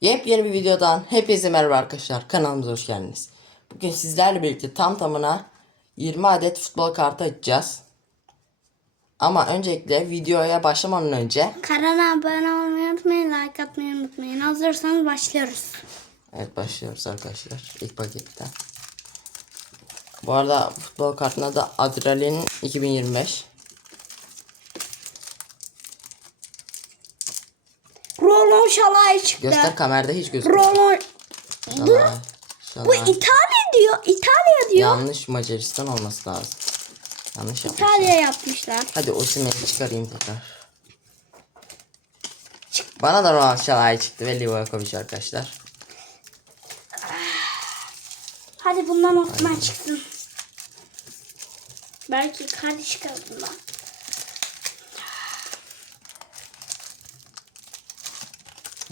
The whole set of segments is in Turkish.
Yepyeni bir videodan hepinize merhaba arkadaşlar. Kanalımıza hoş geldiniz. Bugün sizlerle birlikte tam tamına 20 adet futbol kartı açacağız. Ama öncelikle videoya başlamadan önce Kanala abone olmayı unutmayın, like atmayı unutmayın. Hazırsanız başlıyoruz. Evet başlıyoruz arkadaşlar ilk paketten. Bu arada futbol kartına da Adrenalin 2025. Rolon Şalay çıktı. Göster kamerada hiç gözükmüyor. Rolon... Dur. Şalay, Bu. İtalya diyor. İtalya diyor. Yanlış Macaristan olması lazım. Yanlış yapmışlar. İtalya yapmışlar. Hadi Osimhen'i çıkarayım tekrar. Bana da Ronald Şalay çıktı ve Livakovic arkadaşlar. Hadi bundan Osman çıksın. Belki Icardi çıkar bundan.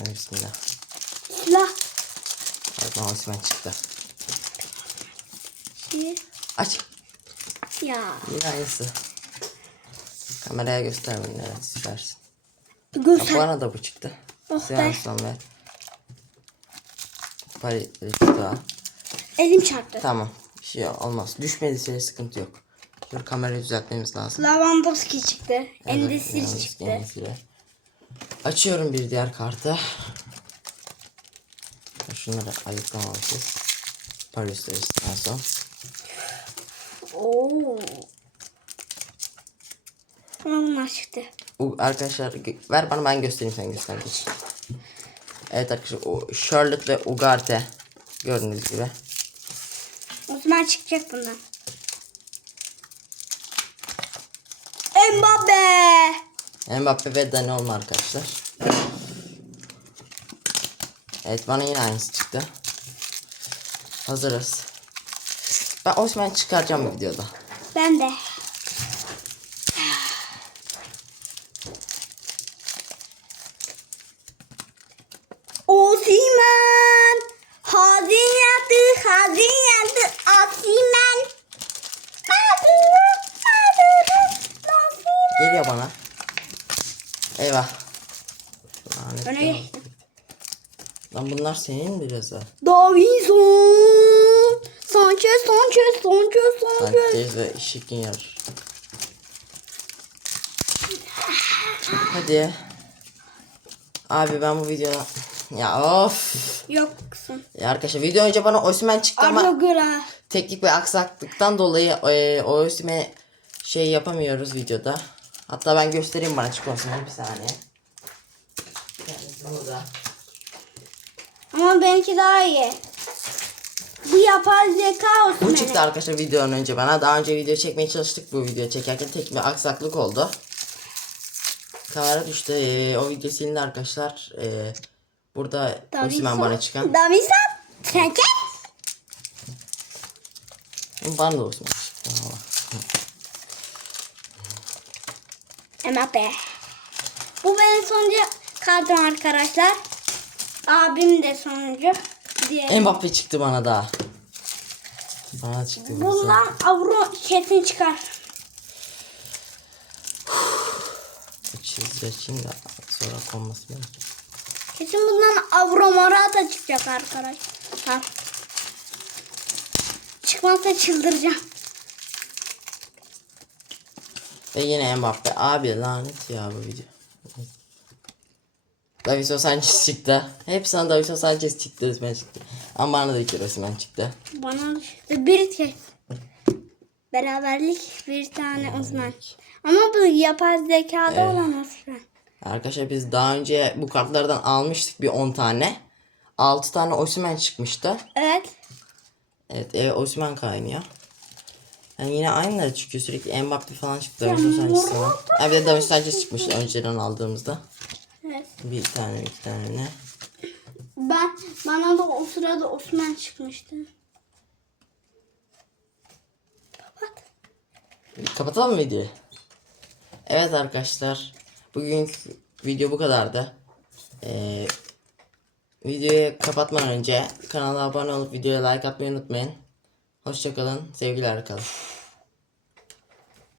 Hadi bismillah. Silah. Evet bana Osimhen çıktı. Şey. Aç. Ya. Yine aynısı. Kameraya göstermeyin evet süpersin. Bak, Göster. Bana da bu çıktı. Oh Sinan ve Paris daha. Elim çarptı. Tamam. Bir şey olmaz. Düşmediyse sıkıntı yok. Dur kamerayı düzeltmemiz lazım. Lavandowski çıktı. Evet, Endesir çıktı. kendisiyle. Açıyorum bir diğer kartı. Şunları ayıklamamışız. Paris son. Oo. Çıktı. U- arkadaşlar ver bana ben göstereyim sen göster geç. Evet arkadaşlar o Charlotte ve Ugarte gördüğünüz gibi. Osman çıkacak bundan. Mbappe. Ve Dani Olma arkadaşlar. Evet bana yine aynısı çıktı. Hazırız. Ben Osman çıkaracağım bu videoda. Ben de. Eyvah. Lanet Öne ya. geçtim. Lan bunlar senin biraz ha. Davinson. Sanchez, Sanchez, Sanchez, Sanchez. Sanchez ve Şikiner. Hadi. Abi ben bu videoda... Ya of. Yoksun. Ya arkadaşlar video önce bana Osimhen çıktı ama Güler. teknik ve aksaklıktan dolayı e, o Osimhen'e şey yapamıyoruz videoda. Hatta ben göstereyim bana Osimhen bir saniye. Kendisi burada. Ama benimki daha iyi. Bu yapay zeka Bu Osman'ı. çıktı arkadaşlar videonun önce bana. Daha önce video çekmeye çalıştık bu video çekerken tek bir aksaklık oldu. Kamera düştü. Ee, o video silindi arkadaşlar. Ee, burada Osimhen bana çıkan. Davinson. Sanchez. Bana da Osimhen çıktı. Mbappe. Bu benim sonuncu kartım arkadaşlar. Abim de sonuncu. Diye. Mbappe çıktı bana da. Bana çıktı. Bundan avro kesin çıkar. Çizgi da sonra konması gerekiyor. Kesin bundan avro morata çıkacak arkadaşlar. Çıkmazsa çıldıracağım. Ve yine Mbappe. Abi lanet ya bu video. Davison Sanchez çıktı. Hep sana Davison Sanchez çıktı. Osimhen çıktı. Ama bana da iki Osimhen çıktı. Bana. Bir tek. Beraberlik bir tane uzman. Ama bu yapay zekada olamaz şu an. Arkadaşlar biz daha önce bu kartlardan almıştık bir 10 tane. 6 tane Osimhen çıkmıştı. Evet. Evet e, Osimhen kaynıyor. Yani yine aynıları çıkıyor sürekli Mbappe falan çıktı. Davison Sanchez falan. Ha bir de Davison Sanchez çıkmıştı önceden aldığımızda. Evet. Bir tane iki tane ne? Ben bana da o sırada Osman çıkmıştı. Kapat. Kapatalım mı videoyu? Evet arkadaşlar. Bugünkü video bu kadardı. Ee, videoyu kapatmadan önce kanala abone olup videoya like atmayı unutmayın. Hoşçakalın. Sevgiler kalın.